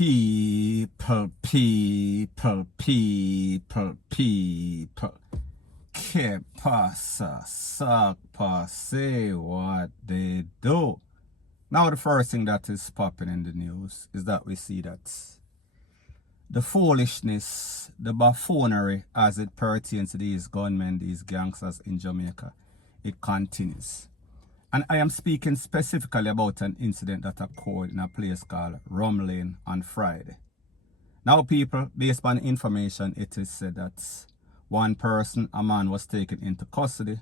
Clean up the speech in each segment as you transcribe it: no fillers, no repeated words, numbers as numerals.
People. Que pasa, suck, say what they do. Now the first thing that is popping in the news is that we see that the foolishness, the buffoonery as it pertains to these gunmen, these gangsters in Jamaica, it continues. And I am speaking specifically about an incident that occurred in a place called Rum Lane on Friday. Now people, based on information, it is said that one person, a man, was taken into custody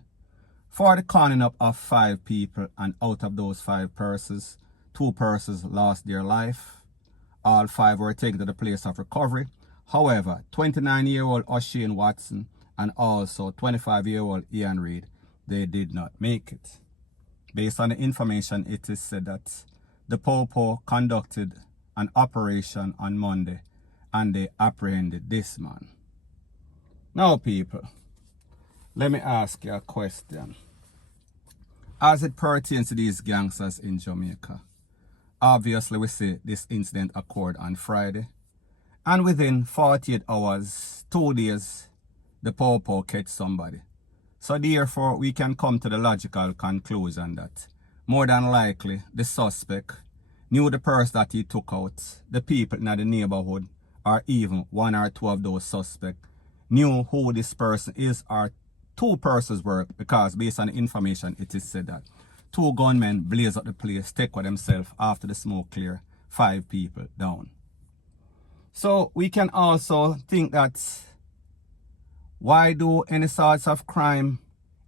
for the conning up of 5 people, and out of those 5 persons, 2 persons lost their life. All 5 were taken to the place of recovery. However, 29-year-old O'Shane Watson and also 25-year-old Ian Reid, they did not make it. Based on the information, it is said that the Popo conducted an operation on Monday and they apprehended this man. Now people, let me ask you a question. As it pertains to these gangsters in Jamaica, obviously we see this incident occurred on Friday, and within 48 hours, 2 days, the Popo catch somebody. So therefore, we can come to the logical conclusion that more than likely the suspect knew the person that he took out, the people in the neighborhood, or even 1 or 2 of those suspects knew who this person is, or 2 persons were, because based on the information it is said that 2 gunmen blaze up the place, take with themselves after the smoke clear, 5 people down. So we can also think that why do any sorts of crime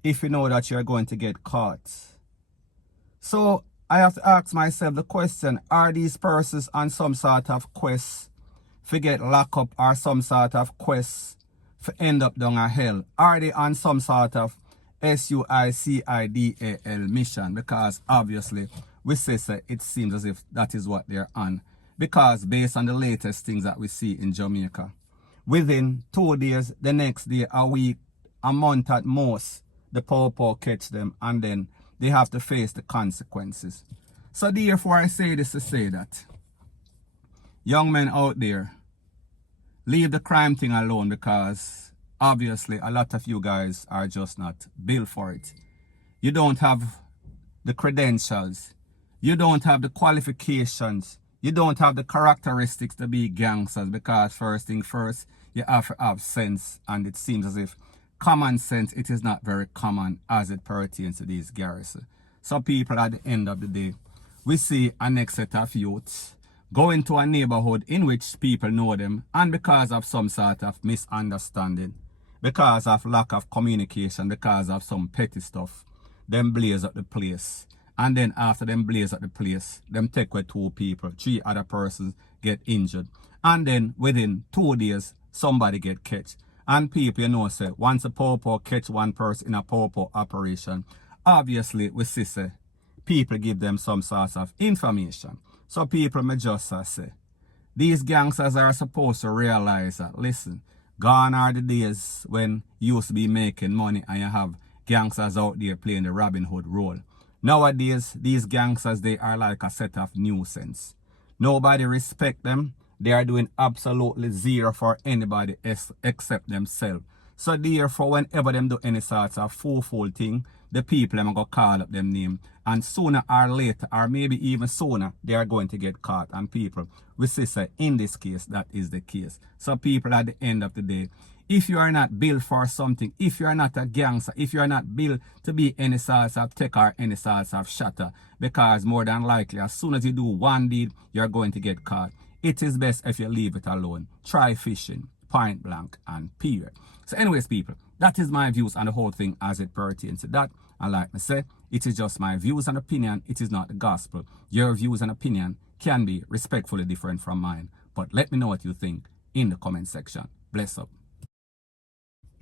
if you know that you're going to get caught? So I have to ask myself the question, are these persons on some sort of quest to get locked up, or some sort of quest to end up down a hell? Are they on some sort of suicidal mission? Because obviously we say it seems as if that is what they're on. Because based on the latest things that we see in Jamaica, within 2 days, the next day, a week, a month at most, the Popo catch them, and then they have to face the consequences. So therefore I say this to say that young men out there, leave the crime thing alone, because obviously a lot of you guys are just not built for it. You don't have the credentials. You don't have the qualifications. You don't have the characteristics to be gangsters, because first thing first, you have to have sense, and it seems as if common sense, it is not very common as it pertains to these garrisons. So people, at the end of the day, we see a next set of youths go into a neighborhood in which people know them, and because of some sort of misunderstanding, because of lack of communication, because of some petty stuff, them blaze up the place. And then after them blaze up the place, them take away 2 people, 3 other persons get injured. And then within 2 days, somebody get catch. And people, you know, say, once a Popo catch 1 person in a Popo operation, obviously we see say, people give them some sort of information. So people may just say, these gangsters are supposed to realize that, listen, gone are the days when you used to be making money and you have gangsters out there playing the Robin Hood role. Nowadays, these gangsters, they are like a set of nuisance. Nobody respect them. They are doing absolutely zero for anybody except themselves. So therefore, whenever them do any sort of fool thing, the people are going to call up them name. And sooner or later, or maybe even sooner, they are going to get caught. And people, we say in this case, that is the case. So people, at the end of the day, if you are not built for something, if you are not a gangster, if you are not built to be any sort of tech or any sort of shatter, because more than likely, as soon as you do one deed, you're going to get caught. It is best if you leave it alone. Try fishing, point blank, and period. So anyways, people, that is my views on the whole thing as it pertains to that. And like I said, it is just my views and opinion. It is not the gospel. Your views and opinion can be respectfully different from mine. But let me know what you think in the comment section. Bless up.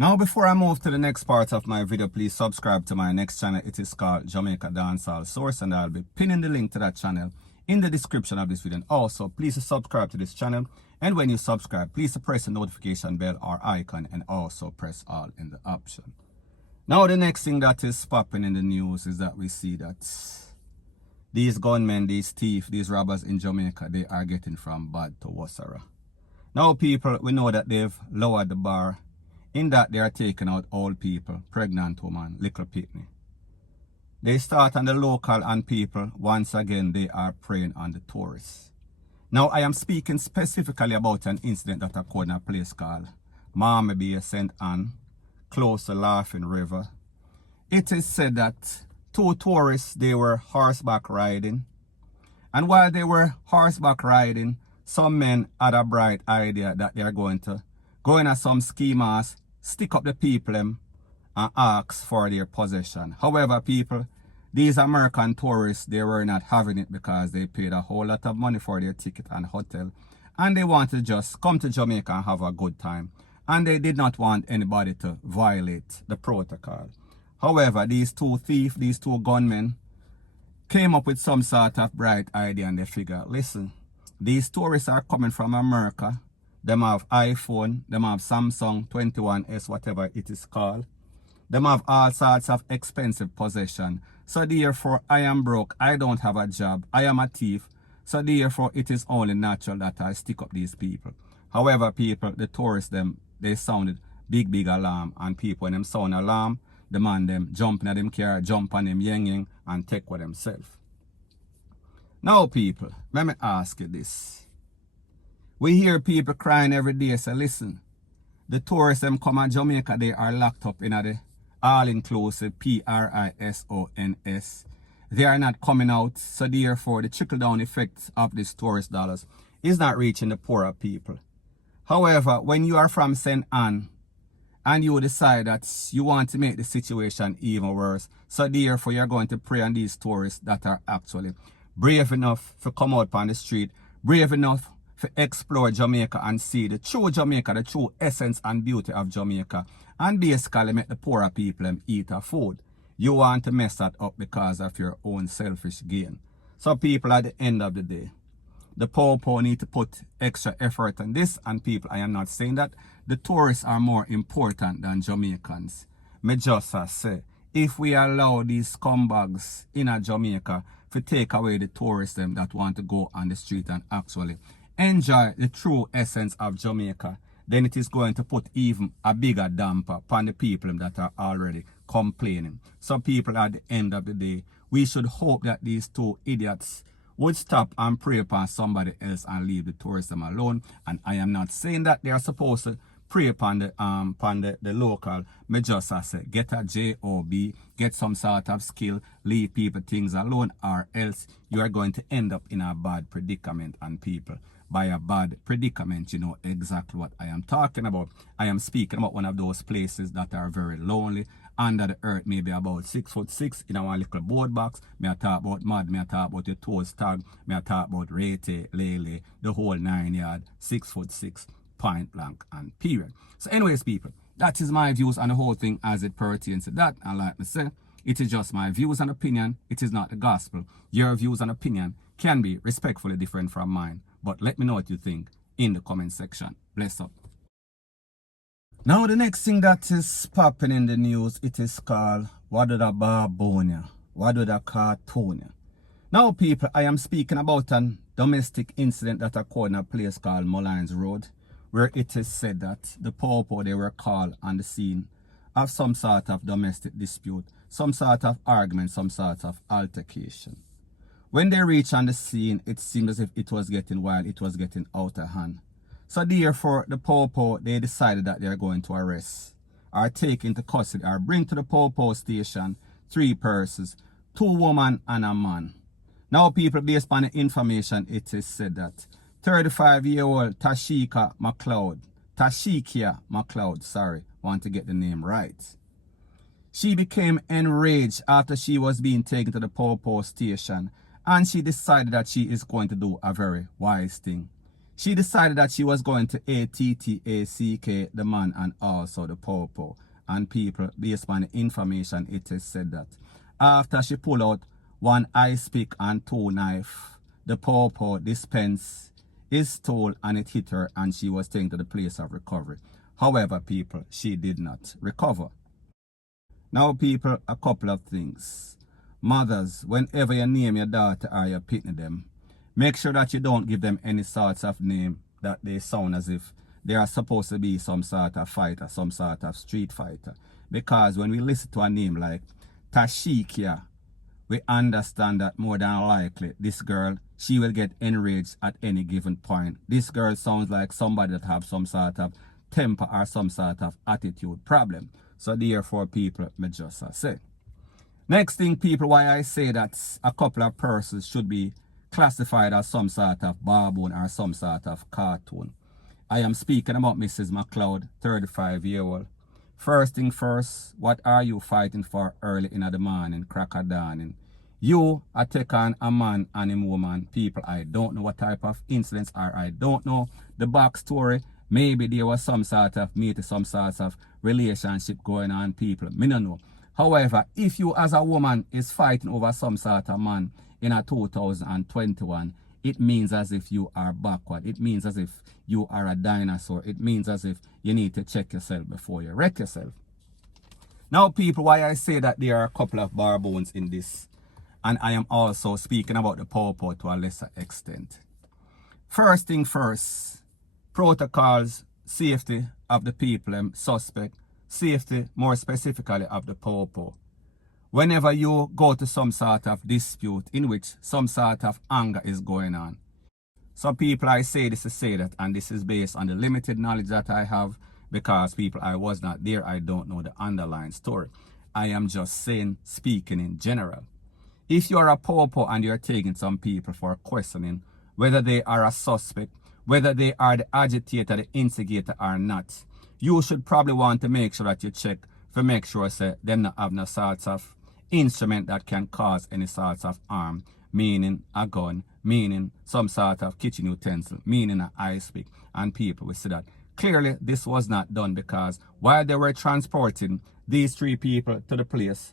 Now, before I move to the next part of my video, please subscribe to my next channel. It is called Jamaica Dancehall Source, and I'll be pinning the link to that channel in the description of this video. And also, please subscribe to this channel. And when you subscribe, please press the notification bell or icon, and also press all in the option. Now, the next thing that is popping in the news is that we see that these gunmen, these thieves, these robbers in Jamaica, they are getting from bad to worse. Now people, we know that they've lowered the bar in that they are taking out old people, pregnant women, little pitney. They start on the local and people, once again, they are preying on the tourists. Now I am speaking specifically about an incident that occurred in a place called Marmy Bay, St. Ann, close to Laughing River. It is said that two tourists, they were horseback riding. And while they were horseback riding, some men had a bright idea that they are going to go in at some ski mask, stick up the people and ask for their possession. However, people, these American tourists, they were not having it because they paid a whole lot of money for their ticket and hotel. And they wanted to just come to Jamaica and have a good time. And they did not want anybody to violate the protocol. However, these two thieves, these two gunmen, came up with some sort of bright idea and they figure, listen, these tourists are coming from America. Them have iPhone, them have Samsung 21S, whatever it is called. Them have all sorts of expensive possession. So therefore, I am broke, I don't have a job, I am a thief. So therefore, it is only natural that I stick up these people. However, people, the tourists, they sounded big alarm. And people, when them sound alarm, the man them jumping at them car, jump on them yang and take with themselves. Now people, let me ask you this. We hear people crying every day, say listen, the tourists them come to Jamaica, they are locked up in the all-inclusive PRISONS. They are not coming out, so therefore the trickle-down effect of these tourist dollars is not reaching the poorer people. However, when you are from St. Ann, and you decide that you want to make the situation even worse, so therefore you're going to prey on these tourists that are actually brave enough to come out on the street, brave enough to explore Jamaica and see the true Jamaica, the true essence and beauty of Jamaica, and basically make the poorer people eat our food. You want to mess that up because of your own selfish gain. So people, at the end of the day, the poor need to put extra effort on this, and people, I am not saying that the tourists are more important than Jamaicans. Me just say, if we allow these scumbags in a Jamaica to take away the tourists them that want to go on the street and actually enjoy the true essence of Jamaica, then it is going to put even a bigger damper upon the people that are already complaining. So people, at the end of the day, we should hope that these two idiots would stop and prey upon somebody else and leave the tourists them alone. And I am not saying that they are supposed to prey upon the local. Me just say, get a job, get some sort of skill, leave people things alone, or else you are going to end up in a bad predicament. And people, by a bad predicament, you know exactly what I am talking about. I am speaking about one of those places that are very lonely, under the earth, maybe about 6'6" in our little board box. Me I talk about mud, me I talk about your toes tag, me I talk about rete, lele, the whole 9 yard, 6'6", point blank and period. So anyways, people, that is my views on the whole thing as it pertains to that. And like I say, it is just my views and opinion. It is not the gospel. Your views and opinion can be respectfully different from mine. But let me know what you think in the comment section. Bless up. Now the next thing that is popping in the news, it is called Wadoda Barbonia, Wadoda Cartonia. Now people, I am speaking about an domestic incident that occurred in a place called Mullines Road, where it is said that the popo, they were called on the scene of some sort of domestic dispute, some sort of argument, some sort of altercation. When they reached on the scene, it seemed as if it was getting wild, it was getting out of hand. So therefore, the popo, they decided that they are going to arrest or take into custody or bring to the popo station 3 persons, 2 women and a man. Now people, based on the information, it is said that 35-year-old Tashikia McLeod, sorry, want to get the name right. She became enraged after she was being taken to the popo station, and she decided that she is going to do a very wise thing. She decided that she was going to ATTACK the man and also the popo. And people, based on the information, it is said that after she pulled out 1 ice pick and 2 knives, the popo dispense is told and it hit her and she was taken to the place of recovery. However, people, she did not recover. Now people, a couple of things. mothers, whenever you name your daughter or you pitney them, make sure that you don't give them any sorts of name that they sound as if they are supposed to be some sort of fighter, some sort of street fighter. Because when we listen to a name like Tashikia, we understand that more than likely this girl, she will get enraged at any given point. This girl sounds like somebody that have some sort of temper or some sort of attitude problem. So therefore, people, me just say. Next thing, people, why I say that a couple of persons should be classified as some sort of baboon or some sort of cartoon. I am speaking about Mrs. McLeod, 35-year-old. First thing first, what are you fighting for early in the morning, crack of dawning? You are taking on a man and a woman. People, I don't know what type of incidents or I don't know the backstory. Maybe there was some sort of meeting, some sort of relationship going on, people. Me no know. However, if you as a woman is fighting over some sort of man in a 2021, it means as if you are backward. It means as if you are a dinosaur. It means as if you need to check yourself before you wreck yourself. Now, people, why I say that there are a couple of baboons in this, and I am also speaking about the pawpaw to a lesser extent. First thing first, protocols, safety of the people, suspect, safety more specifically of the pawpaw. Whenever you go to some sort of dispute in which some sort of anger is going on. Some people, I say this to say that, and this is based on the limited knowledge that I have, because people, I was not there, I don't know the underlying story. I am just saying, speaking in general. If you are a pawpaw and you're taking some people for questioning, whether they are a suspect, whether they are the agitator, the instigator or not, you should probably want to make sure that you check to make sure say them not have no sorts of instrument that can cause any sorts of harm, meaning a gun, meaning some sort of kitchen utensil, meaning an ice pick, and people will see that. Clearly, this was not done because while they were transporting these three people to the place,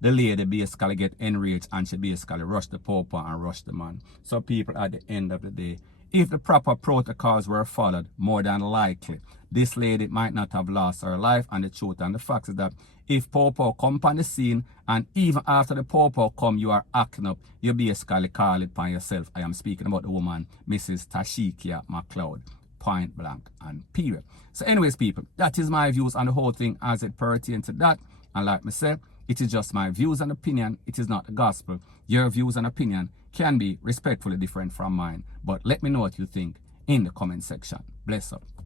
the lady basically get enraged and she basically rushed the pawpaw and rushed the man. So people, at the end of the day, if the proper protocols were followed, more than likely, this lady might not have lost her life. And the truth and the fact is that if pawpaw come on the scene and even after the pawpaw come, you are acting up, you basically call it by yourself. I am speaking about the woman, Mrs. Tashikia McLeod, point blank and period. So anyways, people, that is my views on the whole thing as it pertains to that. And like I said, it is just my views and opinion. It is not the gospel. Your views and opinion can be respectfully different from mine. But let me know what you think in the comment section. Bless up.